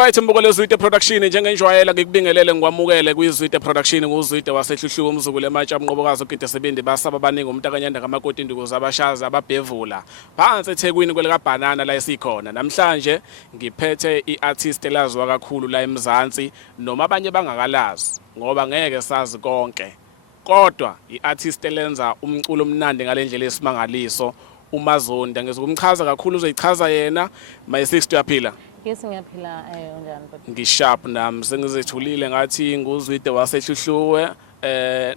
Alright mbuko leZwide production njengenjwayela ngikubingelele ngikwamukele kwiZwide production nguZwide wasehluhluka umzukulu ematsha umnqobokazi uGide Sebindi basaba abaningi umntakanyanda kamakoti indukuza abashaza ababhevula phansi eThekwini kwelika banana la esikhona namhlanje ngiphethe iartist elaziwa kakhulu la eMzansi noma abanye bangakalazi ngoba ngeke sazi konke kodwa iartist elenza umculo omnandi ngalendlela esimangaliso uMazondi ngizokumchaza kakhulu uzoyichaza yena my 60 yaphila. Yes ngiyaphila unjani but Ngisharp nami sengizethulile ngathi nguZwide wasehluhluwe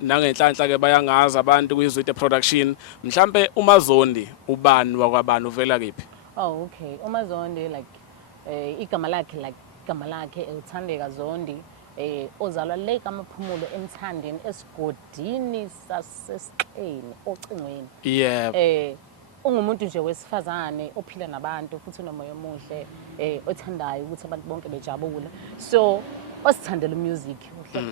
nangenhlanhla ke bayangazi abantu kwiZwide production mhlambe uMazondi ubani wakwabani uvela kephi? oh okay uMazondi like igama lakhe uthandeka Zondi ozalwa le kaMaphumulo eMthandeni esigodini sasesiqeni ocingweni Yeah. Ungumuntu nje wesifazane ophila nabantu futhi unomoya omuhle othandayo ukuthi abantu bonke bejabule so osithandela umusic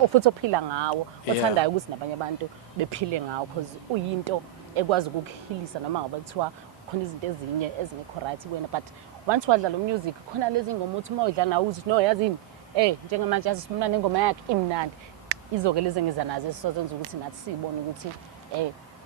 futhi ophila ngawo othandayo ukuthi nabanye abantu bephile ngawo because uyinto ekwazi ukukhilisa noma ngabe kuthiwa khona izinto ezinye ezingekho right kuwena but once wadlala umusic khona lezi ngoma uthi uma udlala nawo uthi no yazini njengamanje yazisimna nengoma yakhe imnandi izoke lezi ngiza nazo esizozenza ukuthi nathi sibone ukuthi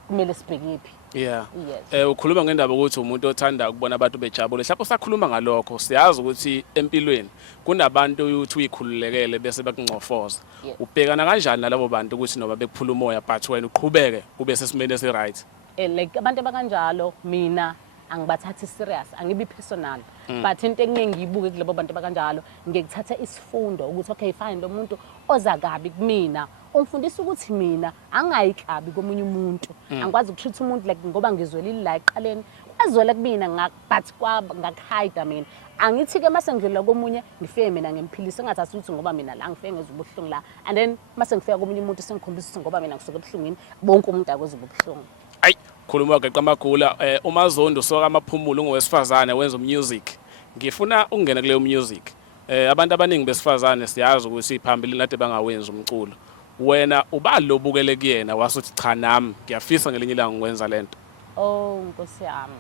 kumele sibhekephi. Yeah. Yes. Ukhuluma ngendaba ukuthi umuntu othanda ukubona abantu bejabule. Lapho sakhuluma ngalokho siyazi ukuthi empilweni kunabantu uthi uyikhululekele bese bakungcofoza. Ubhekana kanjani nalabo bantu ukuthi noba bekuphula umoya but wena uqhubeke ube sesimene esi right? Like abantu abakanjalo mina angibathathi serious angibi personal but into engeke ngiyibuke kulabo bantu abakanjalo ngikuthatha isifundo ukuthi okay fine lo muntu oza kabi kumina umfundisa ukuthi mina angayikabi komunye umuntu angikwazi ukutreat umuntu like ngoba ngizwelile la eqaleni azwela kumina but ngakhayida mina angithi ke mase ngidlula komunye ngifike mina ngimphilisa engathathi ukuthi ngoba mina la ngifike ngezwe ubuhlungu la and then mase ngifika komunye umuntu sengikhombisa ukuthi ngoba mina ngisuka ebuhlungwini bonke umuntu akwezwe ubuhlungu. Ayi khuluma geqa amagula uMazondi usoka amaphumulo ungowesifazane wenza umusic ngifuna ukungena kule music abantu abaningi besifazane siyazi ukuthi phambili nade bangawenza umculo wena uba lobukele kuyena wasuthi cha nami ngiyafisa ngelinye ilanga ngikwenza lento. Oh Nkosi yami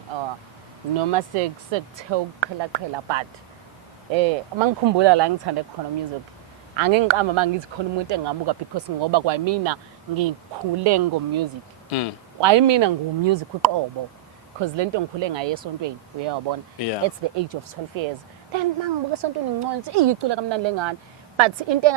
noma sekuthe ukuqhela but mangikhumbula la ngithande khona music angengiqamba mangithi khona umuntu engabuka because ngoba kwamina ngikhule ngomusic kwayimina ngumusic uqobo because lento ngikhule ngayo esontweni uyabona at the age of 12 years then mangibuka esontweni nginconze iyicula kamnandi lengane but into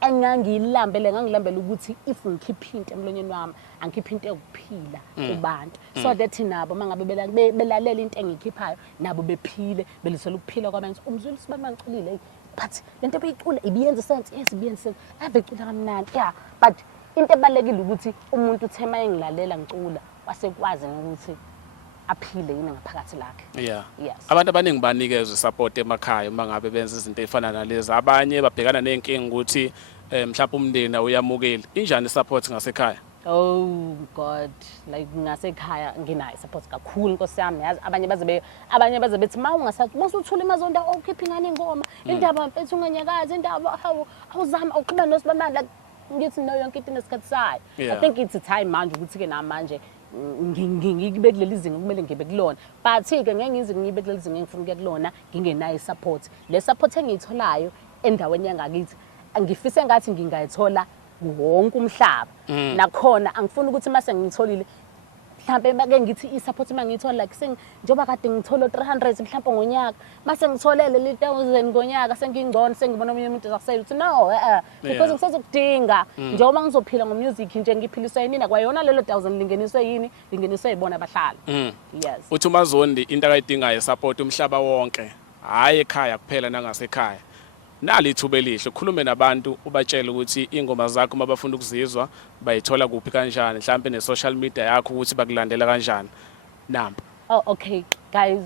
engangilambele ukuthi if ngikhipha into emlonyeni wami angikhipha into yokuphila kubantu so that nabo mangabe belalela into engikhiphayo nabo bephile belisela ukuphila kwabanye umzulu sibani mangiculile but lento beyicula ibiyenza sense yes ibiyenza sense ave icula kamnandi yeah but into ebalekile ukuthi umuntu uthema engilalela ngicula wasekwazi ukuthi aphile yini ngaphakathi lakhe. Yeah. Yes. Abantu abaningi banikezwe support emakhaya uma ngabe benza izinto ezifana nalezi abanye babhekana nenkingi ukuthi mhlawumbe umndeni uyamukeli injani support ngasekhaya? Oh God like ngasekhaya nginayo support kakhulu Nkosi yami yazi abanye baze bethi mawungasathi musuthula iMazondi okhipha ingane ingoma indaba mfethu unganyakazi indaba awuzama uqhubeka nosibamandla ngithi no yonke into nesikhathi sayo. I think it's a time manje ukuthi ke namanje ngibe kuleli izinga kumele ngibe kulona but ke ngeke ngize ngibe kuleli izinga engifuna ukuya kulona ngingenayo support le support engiyitholayo endaweni yangakithi angifise ngathi ngingayithola wonke umhlaba nakhona angifuni ukuthi mase ngitholile mhlambe bake ngithi isupport mangithola like njoba kade ngithola 300 mhlambe ngonyaka mase ngitholele le 1000 ngonyaka sengingcono sengibona omunye umuntu akusayile uthi no because ngisazokudinga njoba ngizophila ngomusic nje ngiphiliswa yini kwayona lelo 1000 lingeniswe yini lingeniswe ibona abahlali. Yes. Uthi uMazondi into akayidingayo support umhlaba wonke hayi ekhaya kuphela nangasekhaya nali ithuba elihle khulume nabantu ubatshela ukuthi ingoma zakho mabafuna ukuzizwa bayithola kuphi kanjani mhlambe ne social media yakho ukuthi bakulandela kanjani namba. Oh okay guys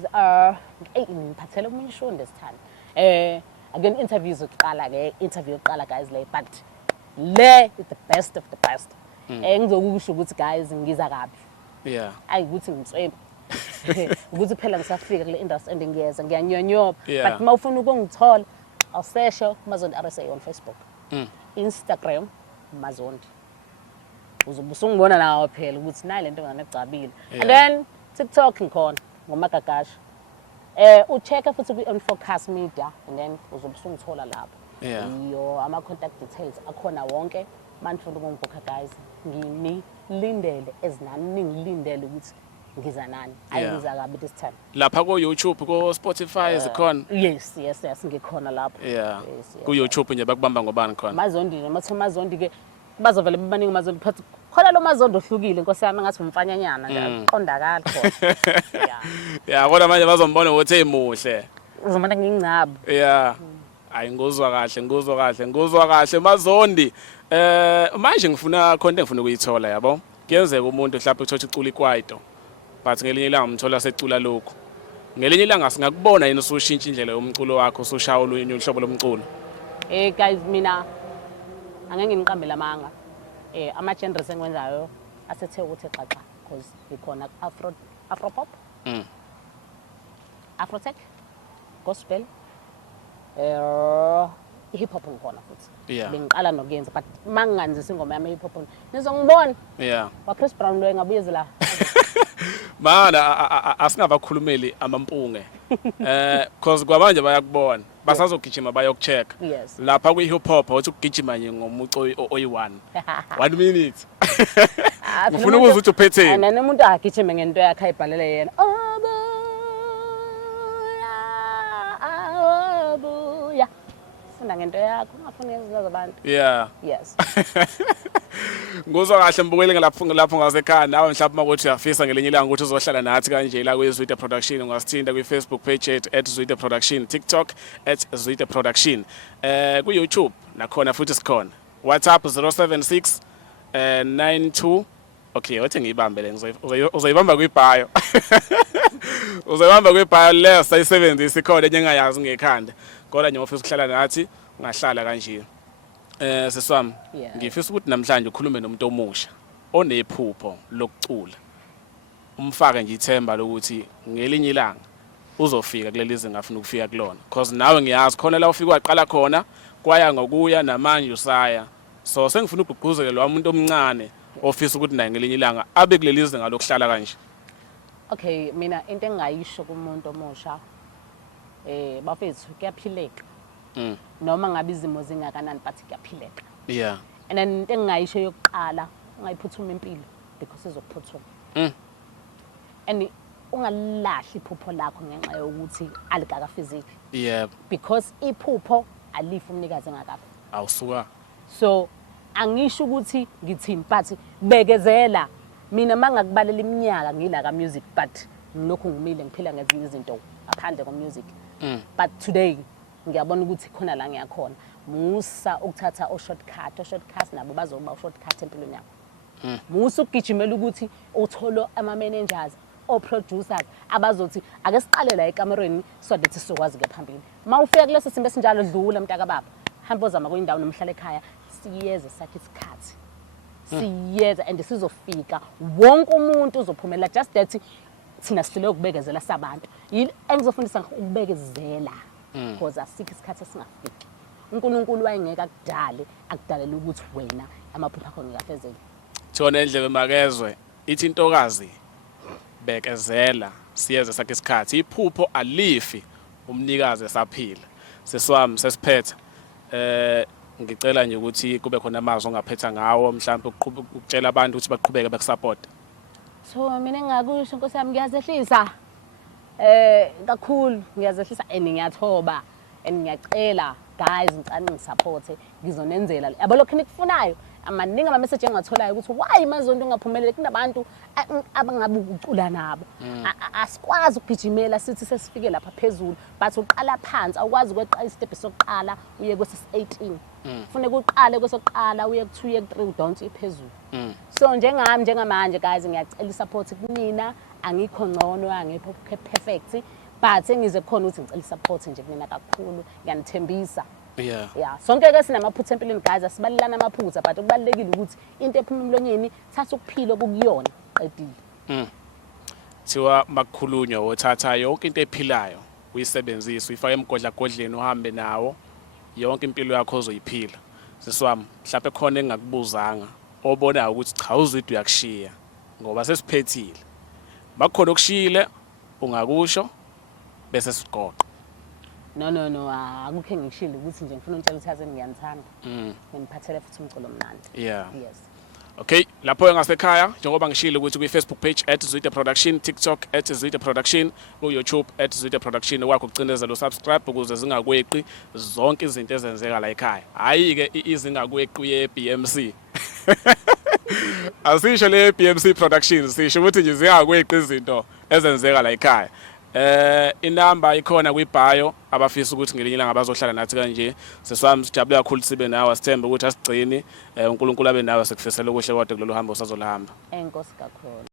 ngiphathele umunye show this time again interviews uqala ke interview uqala guys le but le is the best of the best ngizokusho ukuthi guys ngiza kabi yeah ayi ukuthi ngitswebe ukuthi phela ngisafika kule industry endingiyeza ngiyanyonyoba but mawufuna ukungithola I'll search Mazondi RSA on Facebook, Instagram Mazondi. Uzobusungibona nawe phela ukuthi nayi lento ngane ecabile. And then TikTok ngikhona ngomagagasha. Ucheck futhi on Focus Media and then uzobe usungithola lapho. Yeah. Iyo ama contact details akhona wonke. Manifuna ukungibhukha guys. Ngilindele ezinani ngilindele ukuthi ngiza nani. Ayibiza kabi this time. Lapha ku YouTube ku Spotify zikhona. Yes, ngikhona lapho. Yeah. Yes. Ku YouTube nje bakubamba ngobani khona. Mazondi nje mazondi ke bazovela bebaningi mazondi phathi khona lo mazondo ohlukile Nkosi yami ngathi umfanyanyana nje aqondakala khona. Yeah. Yeah, kodwa manje bazombona ukuthi emuhle. Uzomana ngingcabo. Yeah. Hayi nguzwa kahle Mazondi. Manje ngifuna content ngifuna ukuyithola yabo. Kuyenzeka umuntu mhlawumbe uthola icula ikwaito. But ngelinye ilanga umthola secula lokho. Ngelinye ilanga singakubona yini usushintsha indlela yomculo wakho usushaya olunye uhlobo lomculo. Guys mina angeke ngiqambele amanga. Ama genres engwenzayo asethe ukuthi xaxa because ikhona afro pop. Afrotech, gospel. Hip hop ngikhona futhi. Yeah. Bengiqala nokuyenza but manganzisa ingoma yami hip hop. Nizongibona. Yeah. Wa Chris Brown lo engabuyeze la. Mana asingabakhulumeli amampunge. Because kwamanje bayakubona. Basazogijima bayokucheck. Yes. Lapha ku hip hop uthi ukugijima nje ngomuco oyi1. 1 minute. Ufuna ukuzwa ukuthi uphetheni. Nani umuntu agijime ngento yakhe ayibhalele yena. Abuya. Funda ngento yakho ungafuni izinto zabantu. Yeah. Yes. Nguzwa kahle mbukele lapho ngasekhaya nawe mhlawumbe makuthi uyafisa ngelinye ilanga ukuthi uzohlala nathi kanje la kweZwide Production ungasithinta kwi Facebook page @Zwide Production, TikTok @Zwide Production. Ku YouTube nakhona futhi sikhona. WhatsApp 076 92 Okay, wathi ngiyibambe le uzoyibamba kwibhayo. Uzoyibamba kwibhayo leyo sayisebenzisa ikhona enye engayazi ngekhanda. Kodwa nje ngofisa ukuhlala nathi ungahlala kanje. Seswami ngifisa ukuthi namhlanje ukhulume nomuntu omusha onephupho lokucula. Umfake nje ithemba lokuthi ngelinye ilanga uzofika kuleli zinga afuna ukufika kulona because nawe ngiyazi khona la ufika waqala khona kwaya ngokuya namanje usaya. So sengifuna ukugqugquzela lo muntu omncane ofisa ukuthi naye ngelinye ilanga abe kuleli zinga lokuhlala kanje. Okay, mina into engayisho kumuntu omusha bafethu kuyaphileka. Noma ngabe izimo zingakanani but kuyaphileka. Yeah. And then into engayisho yokuqala ungayiphuthuma impilo because izokuphuthuma. And ungalahli iphupho lakho ngenxa yokuthi alikaka physically. Yeah. Because iphupho alifu umnikazi engakafi. Awusuka. So angisho ukuthi ngithini but bekezela mina mangakubalela iminyaka ngila ka music but ngilokhu ngimile ngiphila ngezinye izinto aphandle ko music. But today ngiyabona ukuthi khona la ngiyakhona musa ukuthatha shortcut nabo bazoba shortcut empilweni yakho. Musa ukugijimela ukuthi utholo ama managers o producers abazothi ake siqale la ekamereni so that sizokwazi ke phambili. Mawufika kulesi simbe sinjalo dlula mntaka baba. Hamba uzama kuyindawo nomhlala ekhaya siyeze sakhe isikhathi. Siyeza and sizofika wonke umuntu uzophumelela just that thina sicela ukubekezela sabantu. Yini engizofundisa ukubekezela because asikho isikhathi esingafiki. uNkulunkulu wayengeka akudalele ukuthi wena amaphupho akho ngiyafezela. Thona endlebe makezwe ithi intokazi bekezela siyeze sakhe isikhathi iphupho alifi umnikazi esaphila. Seswami sesiphetha ngicela nje ukuthi kube khona amazwi ongaphetha ngawo mhlawumbe ukutshela abantu ukuthi baqhubeke bekusupport. So mina engakusho Nkosi yami ngiyazehlisa kakhulu ngiyazehlisa ngiyathoba ngiyacela guys ngicela ngisupport ngizonenzela yabo lokho nikufunayo amaningi ama message engatholayo ukuthi why Mazondi ungaphumeleli kunabantu abangabe ucula nabo asikwazi ukugijimela sithi sesifike lapha phezulu but uqala phansi awukwazi ukweqa istep sokuqala uye kwesi18 kufanele uqale kwesokuqala uye ku2 uye ku3 don't iphezulu. So njengamanje guys ngiyacela support kumina angikho ngcono angikho perfect but engize khona ukuthi ngicela support nje kumina kakhulu ngiyanithembisa. Yeah, sonke ke sinamaphutha empilweni guys asibalelana amaphutha but ukubalekile ukuthi into ephuma emlonyeni thatha ukuphila okuyona qedile. Thiwa makukhulunywa othatha yonke into ephilayo uyisebenzisa uyifaka emgodlagodleni uhambe nawo yonke impilo yakho ozoyiphila. Siswami mhlawumbe khona engakubuzanga obona ukuthi cha uZwide uyakushiya ngoba sesiphethile. Bakhona okushiyile ungakusho bese sigoqa. No, akukho engishilo ukuthi nje ngifuna untshela ukuthi yazi ngiyanithanda. Ngiphathele futhi umculo omnandi. Yeah. Yes. Okay, lapho ngasekhaya njengoba ngishilo ukuthi kwi-Facebook page @Zwide Production, TikTok @Zwide Production, ku-YouTube @Zwide Production, wakho ucindezela usubscribe ukuze zingakweqi zonke izinto ezenzeka la ekhaya. Hayi-ke izingakweqi ye-BMC. Asisho le BMC Productions, sisho ukuthi nje zingakweqi izinto ezenzeka la ekhaya. Inamba ikhona kwi-bio abafisa ukuthi ngelinye ilanga bazohlala nathi kanje. Sesami sijabule kakhulu sibe nawe, sithembe ukuthi asigcini uNkulunkulu abe nawe, sekufisela okuhle kodwa kulolu hambo usazolihamba. Enkosi kakhulu.